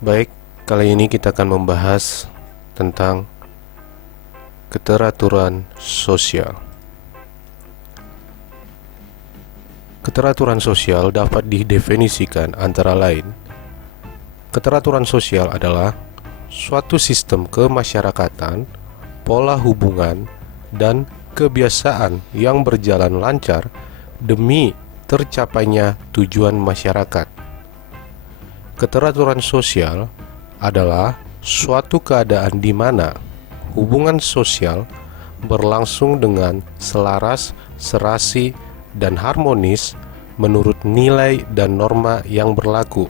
Baik, kali ini kita akan membahas tentang keteraturan sosial. Keteraturan sosial dapat didefinisikan antara lain. Keteraturan sosial adalah suatu sistem kemasyarakatan, pola hubungan, dan kebiasaan yang berjalan lancar demi tercapainya tujuan masyarakat. Keteraturan sosial adalah suatu keadaan di mana hubungan sosial berlangsung dengan selaras, serasi, dan harmonis menurut nilai dan norma yang berlaku.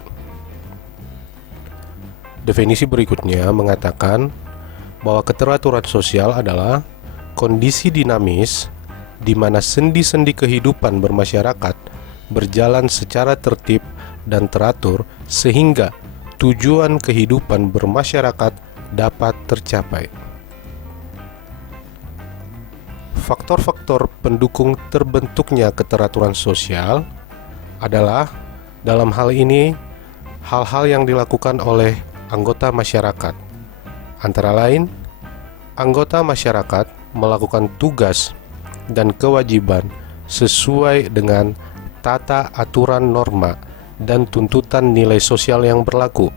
Definisi berikutnya mengatakan bahwa keteraturan sosial adalah kondisi dinamis di mana sendi-sendi kehidupan bermasyarakat berjalan secara tertib dan teratur sehingga tujuan kehidupan bermasyarakat dapat tercapai. Faktor-faktor pendukung terbentuknya keteraturan sosial adalah dalam hal ini hal-hal yang dilakukan oleh anggota masyarakat. Antara lain, anggota masyarakat melakukan tugas dan kewajiban sesuai dengan tata aturan norma dan tuntutan nilai sosial yang berlaku.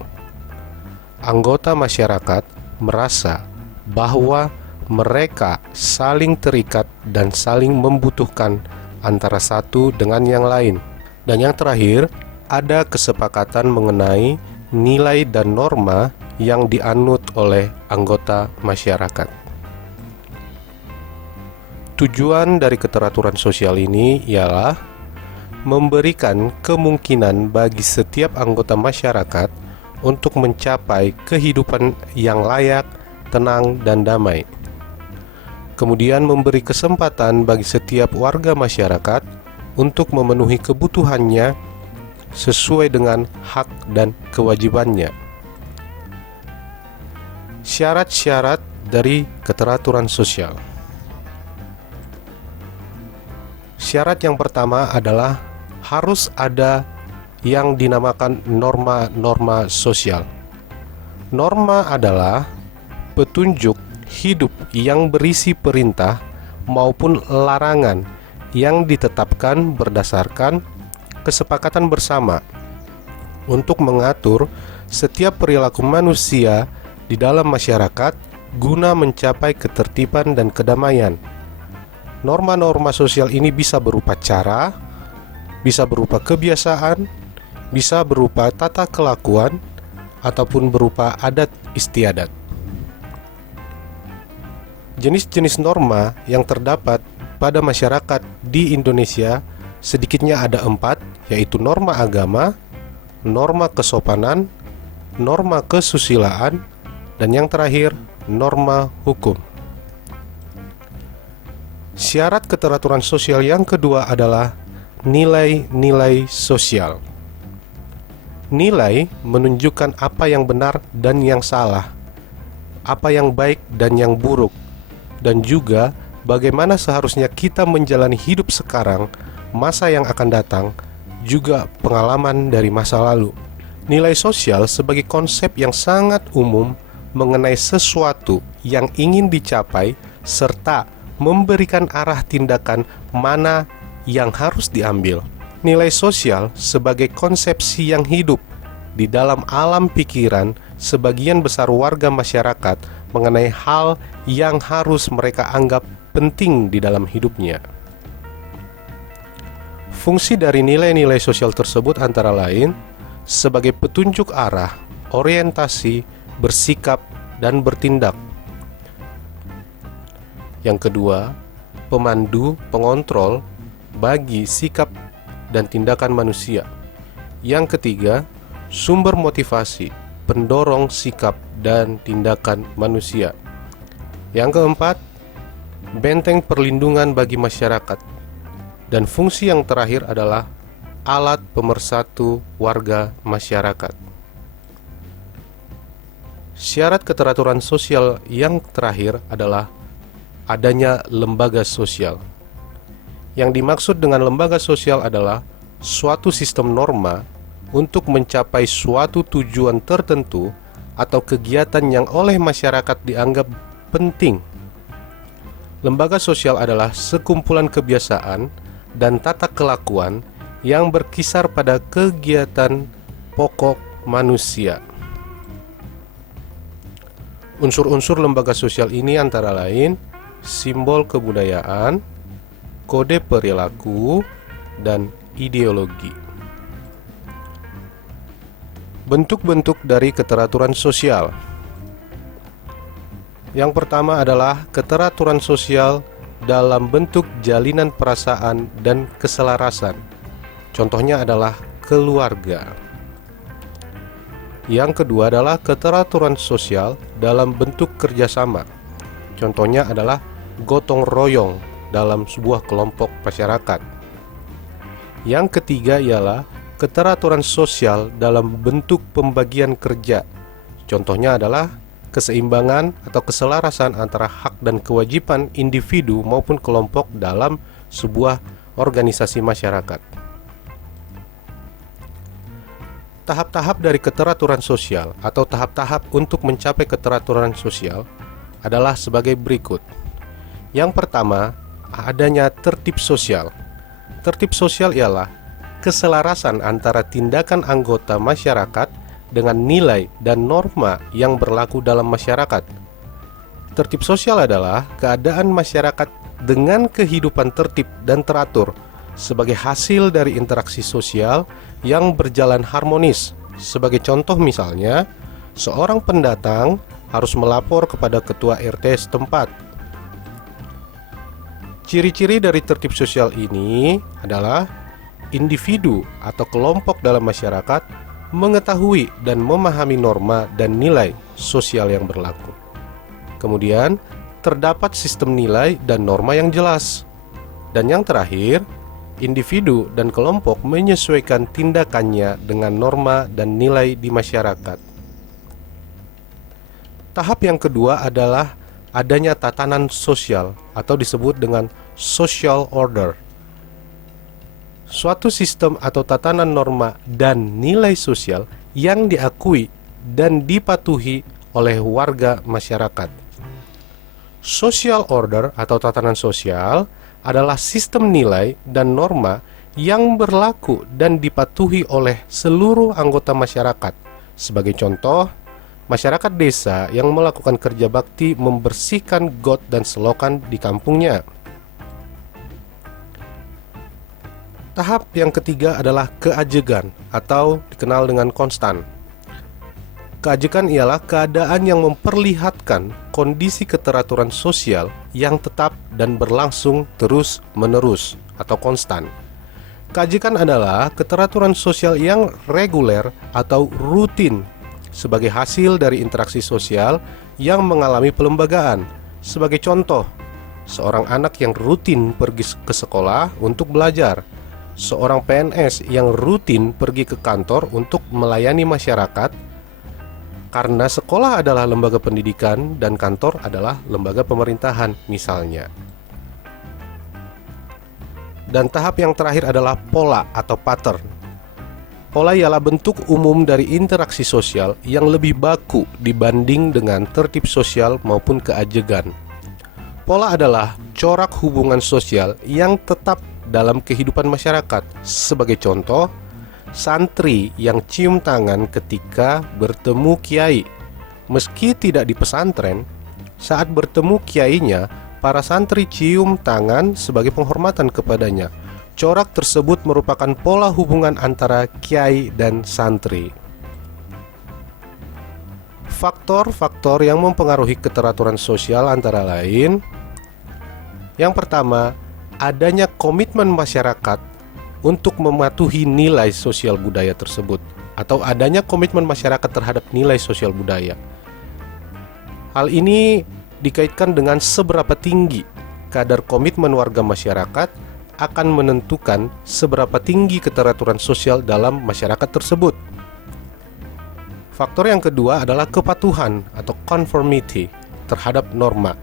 Anggota masyarakat merasa bahwa mereka saling terikat dan saling membutuhkan antara satu dengan yang lain. Dan yang terakhir, ada kesepakatan mengenai nilai dan norma yang dianut oleh anggota masyarakat. Tujuan dari keteraturan sosial ini ialah memberikan kemungkinan bagi setiap anggota masyarakat untuk mencapai kehidupan yang layak, tenang, dan damai. Kemudian memberi kesempatan bagi setiap warga masyarakat untuk memenuhi kebutuhannya sesuai dengan hak dan kewajibannya. Syarat-syarat dari keteraturan sosial. Syarat yang pertama adalah harus ada yang dinamakan norma-norma sosial. Norma adalah petunjuk hidup yang berisi perintah maupun larangan yang ditetapkan berdasarkan kesepakatan bersama untuk mengatur setiap perilaku manusia di dalam masyarakat guna mencapai ketertiban dan kedamaian. Norma-norma sosial ini bisa berupa cara, bisa berupa kebiasaan, bisa berupa tata kelakuan, ataupun berupa adat istiadat. Jenis-jenis norma yang terdapat pada masyarakat di Indonesia sedikitnya ada 4, yaitu norma agama, norma kesopanan, norma kesusilaan, dan yang terakhir, norma hukum. Syarat keteraturan sosial yang kedua adalah nilai-nilai sosial. Nilai menunjukkan apa yang benar dan yang salah, apa yang baik dan yang buruk, dan juga bagaimana seharusnya kita menjalani hidup sekarang, masa yang akan datang, juga pengalaman dari masa lalu. Nilai sosial sebagai konsep yang sangat umum mengenai sesuatu yang ingin dicapai serta memberikan arah tindakan mana yang harus diambil. Nilai sosial sebagai konsepsi yang hidup di dalam alam pikiran sebagian besar warga masyarakat mengenai hal yang harus mereka anggap penting di dalam hidupnya. Fungsi dari nilai-nilai sosial tersebut antara lain sebagai petunjuk arah, orientasi, bersikap, dan bertindak. Yang kedua, pemandu, pengontrol bagi sikap dan tindakan manusia. Yang ketiga, sumber motivasi, pendorong sikap dan tindakan manusia. Yang keempat, benteng perlindungan bagi masyarakat. Dan fungsi yang terakhir adalah alat pemersatu warga masyarakat. Syarat keteraturan sosial yang terakhir adalah adanya lembaga sosial. Yang dimaksud dengan lembaga sosial adalah suatu sistem norma untuk mencapai suatu tujuan tertentu atau kegiatan yang oleh masyarakat dianggap penting. Lembaga sosial adalah sekumpulan kebiasaan dan tata kelakuan yang berkisar pada kegiatan pokok manusia. Unsur-unsur lembaga sosial ini antara lain simbol kebudayaan, kode perilaku, dan ideologi. Bentuk-bentuk dari keteraturan sosial. Yang pertama adalah keteraturan sosial dalam bentuk jalinan perasaan dan keselarasan. Contohnya adalah keluarga. Yang kedua adalah keteraturan sosial dalam bentuk kerjasama. Contohnya adalah gotong royong dalam sebuah kelompok masyarakat. Yang ketiga ialah keteraturan sosial dalam bentuk pembagian kerja. Contohnya adalah keseimbangan atau keselarasan antara hak dan kewajiban individu maupun kelompok dalam sebuah organisasi masyarakat. Tahap-tahap dari keteraturan sosial atau tahap-tahap untuk mencapai keteraturan sosial adalah sebagai berikut. Yang pertama, adanya tertib sosial. Tertib sosial ialah keselarasan antara tindakan anggota masyarakat dengan nilai dan norma yang berlaku dalam masyarakat. Tertib sosial adalah keadaan masyarakat dengan kehidupan tertib dan teratur sebagai hasil dari interaksi sosial yang berjalan harmonis. Sebagai contoh misalnya, seorang pendatang harus melapor kepada ketua RT setempat. Ciri-ciri dari tertib sosial ini adalah individu atau kelompok dalam masyarakat mengetahui dan memahami norma dan nilai sosial yang berlaku. Kemudian, terdapat sistem nilai dan norma yang jelas. Dan yang terakhir, individu dan kelompok menyesuaikan tindakannya dengan norma dan nilai di masyarakat. Tahap yang kedua adalah adanya tatanan sosial atau disebut dengan social order. Suatu sistem atau tatanan norma dan nilai sosial yang diakui dan dipatuhi oleh warga masyarakat. Social order atau tatanan sosial adalah sistem nilai dan norma yang berlaku dan dipatuhi oleh seluruh anggota masyarakat. Sebagai contoh, masyarakat desa yang melakukan kerja bakti membersihkan got dan selokan di kampungnya. Tahap yang ketiga adalah keajegan atau dikenal dengan konstan. Keajegan ialah keadaan yang memperlihatkan kondisi keteraturan sosial yang tetap dan berlangsung terus-menerus atau konstan. Keajegan adalah keteraturan sosial yang reguler atau rutin sebagai hasil dari interaksi sosial yang mengalami pelembagaan. Sebagai contoh, seorang anak yang rutin pergi ke sekolah untuk belajar, seorang PNS yang rutin pergi ke kantor untuk melayani masyarakat, karena sekolah adalah lembaga pendidikan dan kantor adalah lembaga pemerintahan misalnya. Dan tahap yang terakhir adalah pola atau pattern. Pola ialah bentuk umum dari interaksi sosial yang lebih baku dibanding dengan tertib sosial maupun keajegan. Pola adalah corak hubungan sosial yang tetap dalam kehidupan masyarakat. Sebagai contoh, santri yang cium tangan ketika bertemu kiai. Meski tidak di pesantren, saat bertemu kiainya, para santri cium tangan sebagai penghormatan kepadanya. Corak tersebut merupakan pola hubungan antara kiai dan santri. Faktor-faktor yang mempengaruhi keteraturan sosial antara lain: yang pertama, adanya komitmen masyarakat untuk mematuhi nilai sosial budaya tersebut, atau adanya komitmen masyarakat terhadap nilai sosial budaya. Hal ini dikaitkan dengan seberapa tinggi kadar komitmen warga masyarakat akan menentukan seberapa tinggi keteraturan sosial dalam masyarakat tersebut. Faktor yang kedua adalah kepatuhan atau conformity terhadap norma.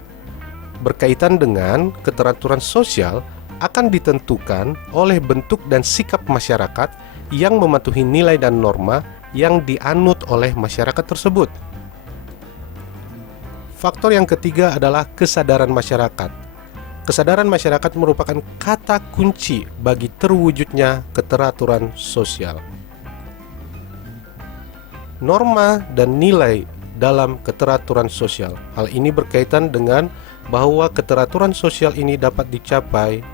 Berkaitan dengan keteraturan sosial akan ditentukan oleh bentuk dan sikap masyarakat yang mematuhi nilai dan norma yang dianut oleh masyarakat tersebut. Faktor yang ketiga adalah kesadaran masyarakat. Kesadaran masyarakat merupakan kata kunci bagi terwujudnya keteraturan sosial. Norma dan nilai dalam keteraturan sosial. Hal ini berkaitan dengan bahwa keteraturan sosial ini dapat dicapai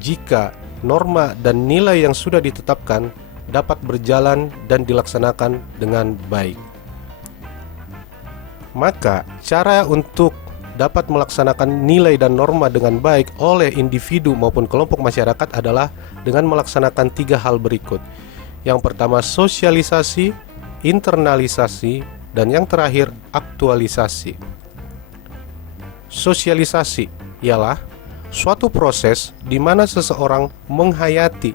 jika norma dan nilai yang sudah ditetapkan dapat berjalan dan dilaksanakan dengan baik. Maka, cara untuk dapat melaksanakan nilai dan norma dengan baik oleh individu maupun kelompok masyarakat adalah dengan melaksanakan 3 hal berikut. Yang pertama, sosialisasi, internalisasi, dan yang terakhir, aktualisasi. Sosialisasi ialah suatu proses di mana seseorang menghayati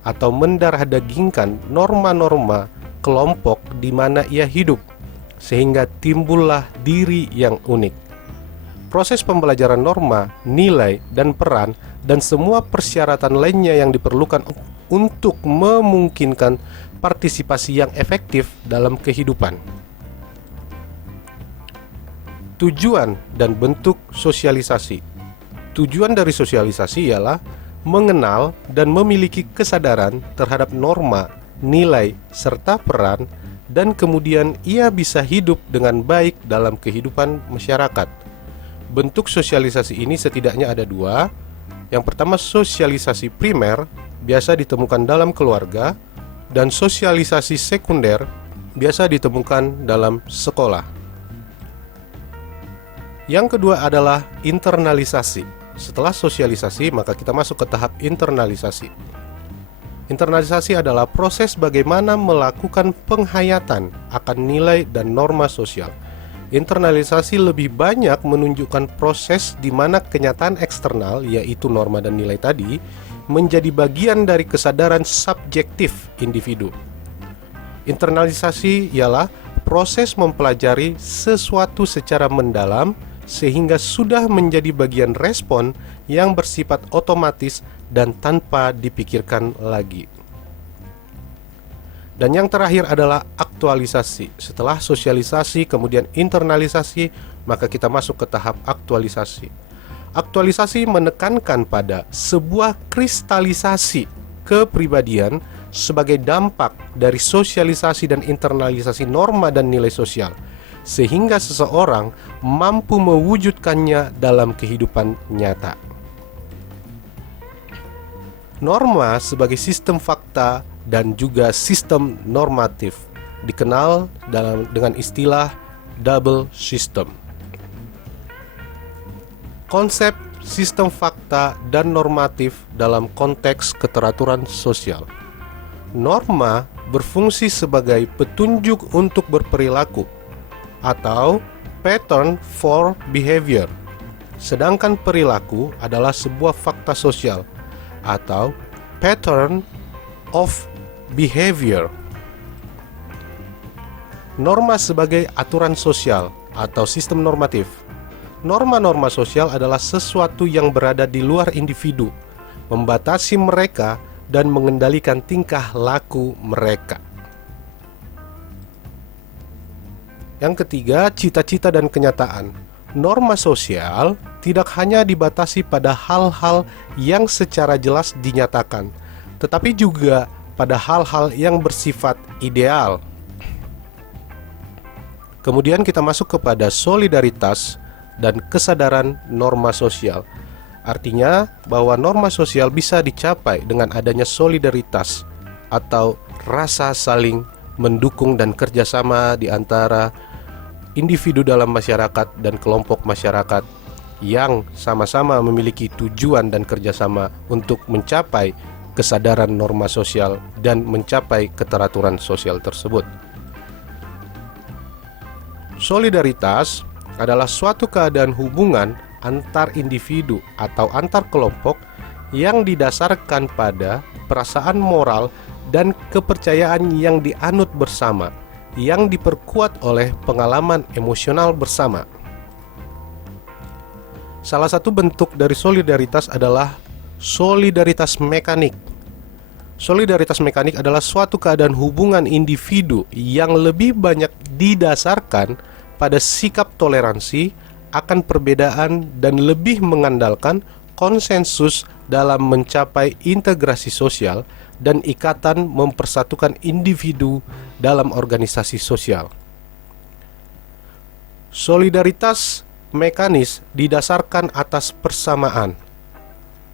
atau mendarah-dagingkan norma-norma kelompok di mana ia hidup, sehingga timbullah diri yang unik. Proses pembelajaran norma, nilai, dan peran, dan semua persyaratan lainnya yang diperlukan untuk memungkinkan partisipasi yang efektif dalam kehidupan. Tujuan dan bentuk sosialisasi. Tujuan dari sosialisasi ialah mengenal dan memiliki kesadaran terhadap norma, nilai, serta peran, dan kemudian ia bisa hidup dengan baik dalam kehidupan masyarakat. Bentuk sosialisasi ini setidaknya ada 2. Yang pertama, sosialisasi primer, biasa ditemukan dalam keluarga, dan sosialisasi sekunder, biasa ditemukan dalam sekolah. Yang kedua adalah internalisasi. Setelah sosialisasi, maka kita masuk ke tahap internalisasi. Internalisasi adalah proses bagaimana melakukan penghayatan akan nilai dan norma sosial. Internalisasi lebih banyak menunjukkan proses di mana kenyataan eksternal, yaitu norma dan nilai tadi, menjadi bagian dari kesadaran subjektif individu. Internalisasi ialah proses mempelajari sesuatu secara mendalam sehingga sudah menjadi bagian respon yang bersifat otomatis dan tanpa dipikirkan lagi. Dan yang terakhir adalah aktualisasi. Setelah sosialisasi kemudian internalisasi, maka kita masuk ke tahap aktualisasi. Aktualisasi menekankan pada sebuah kristalisasi kepribadian sebagai dampak dari sosialisasi dan internalisasi norma dan nilai sosial, sehingga seseorang mampu mewujudkannya dalam kehidupan nyata. Norma sebagai sistem fakta dan juga sistem normatif dikenal dengan istilah double system. Konsep sistem fakta dan normatif dalam konteks keteraturan sosial. Norma berfungsi sebagai petunjuk untuk berperilaku atau pattern for behavior, sedangkan perilaku adalah sebuah fakta sosial atau pattern of behavior. Norma sebagai aturan sosial atau sistem normatif. Norma-norma sosial adalah sesuatu yang berada di luar individu, membatasi mereka dan mengendalikan tingkah laku mereka. Yang ketiga, cita-cita dan kenyataan. Norma sosial tidak hanya dibatasi pada hal-hal yang secara jelas dinyatakan, tetapi juga pada hal-hal yang bersifat ideal. Kemudian kita masuk kepada solidaritas dan kesadaran norma sosial. Artinya bahwa norma sosial bisa dicapai dengan adanya solidaritas atau rasa saling mendukung dan kerjasama di antara individu dalam masyarakat dan kelompok masyarakat yang sama-sama memiliki tujuan dan kerjasama untuk mencapai kesadaran norma sosial dan mencapai keteraturan sosial tersebut. Solidaritas adalah suatu keadaan hubungan antar individu atau antar kelompok yang didasarkan pada perasaan moral dan kepercayaan yang dianut bersama, yang diperkuat oleh pengalaman emosional bersama. Salah satu bentuk dari solidaritas adalah solidaritas mekanik. Solidaritas mekanik adalah suatu keadaan hubungan individu yang lebih banyak didasarkan pada sikap toleransi akan perbedaan dan lebih mengandalkan konsensus dalam mencapai integrasi sosial dan ikatan mempersatukan individu dalam organisasi sosial. Solidaritas mekanis didasarkan atas persamaan.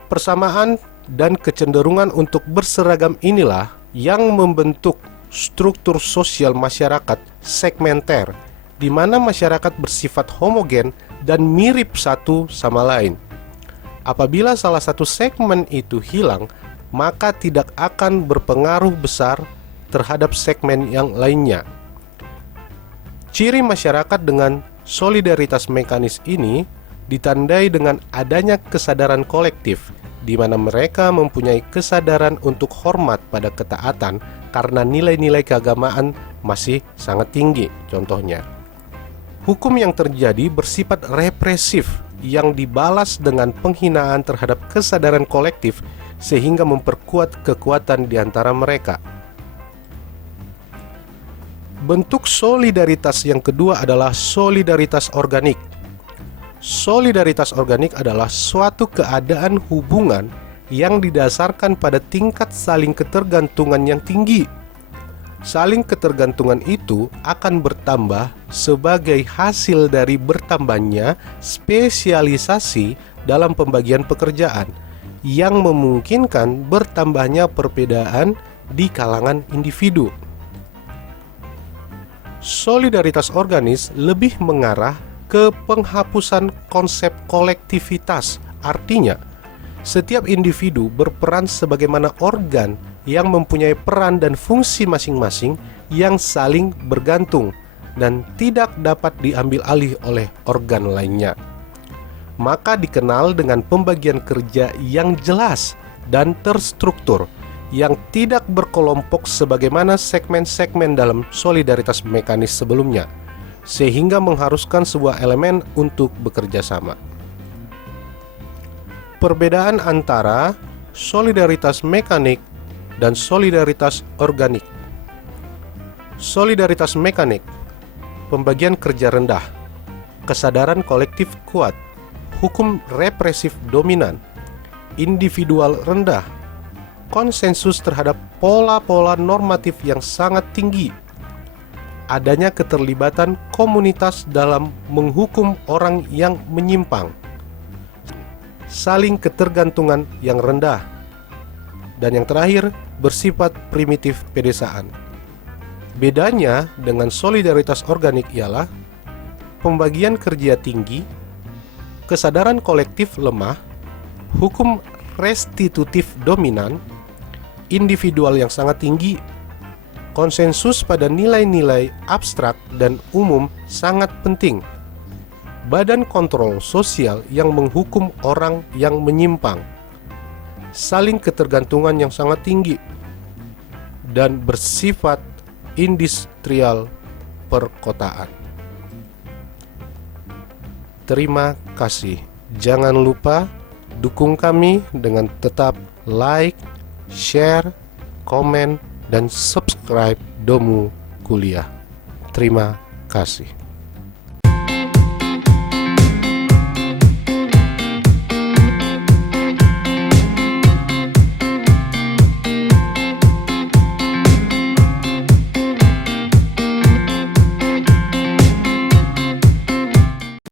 Persamaan dan kecenderungan untuk berseragam inilah yang membentuk struktur sosial masyarakat segmenter, di mana masyarakat bersifat homogen dan mirip satu sama lain. Apabila salah satu segmen itu hilang, maka tidak akan berpengaruh besar terhadap segmen yang lainnya. Ciri masyarakat dengan solidaritas mekanis ini ditandai dengan adanya kesadaran kolektif, di mana mereka mempunyai kesadaran untuk hormat pada ketaatan karena nilai-nilai keagamaan masih sangat tinggi. Contohnya, hukum yang terjadi bersifat represif yang dibalas dengan penghinaan terhadap kesadaran kolektif sehingga memperkuat kekuatan di antara mereka. Bentuk solidaritas yang kedua adalah solidaritas organik. Solidaritas organik adalah suatu keadaan hubungan yang didasarkan pada tingkat saling ketergantungan yang tinggi. Saling ketergantungan itu akan bertambah sebagai hasil dari bertambahnya spesialisasi dalam pembagian pekerjaan yang memungkinkan bertambahnya perbedaan di kalangan individu. Solidaritas organis lebih mengarah ke penghapusan konsep kolektivitas. Artinya, setiap individu berperan sebagaimana organ yang mempunyai peran dan fungsi masing-masing yang saling bergantung dan tidak dapat diambil alih oleh organ lainnya. Maka dikenal dengan pembagian kerja yang jelas dan terstruktur, yang tidak berkelompok sebagaimana segmen-segmen dalam solidaritas mekanis sebelumnya, sehingga mengharuskan sebuah elemen untuk bekerja sama. Perbedaan antara solidaritas mekanik dan solidaritas organik. Solidaritas mekanik, pembagian kerja rendah, kesadaran kolektif kuat, hukum represif dominan, individual rendah, konsensus terhadap pola-pola normatif yang sangat tinggi, adanya keterlibatan komunitas dalam menghukum orang yang menyimpang, saling ketergantungan yang rendah, dan yang terakhir bersifat primitif pedesaan. Bedanya dengan solidaritas organik ialah pembagian kerja tinggi, kesadaran kolektif lemah, hukum restitutif dominan, individual yang sangat tinggi, konsensus pada nilai-nilai abstrak dan umum sangat penting, badan kontrol sosial yang menghukum orang yang menyimpang, saling ketergantungan yang sangat tinggi, dan bersifat industrial perkotaan. Terima kasih. Jangan lupa dukung kami dengan tetap like, share, komen, dan subscribe Domu Kuliah. Terima kasih.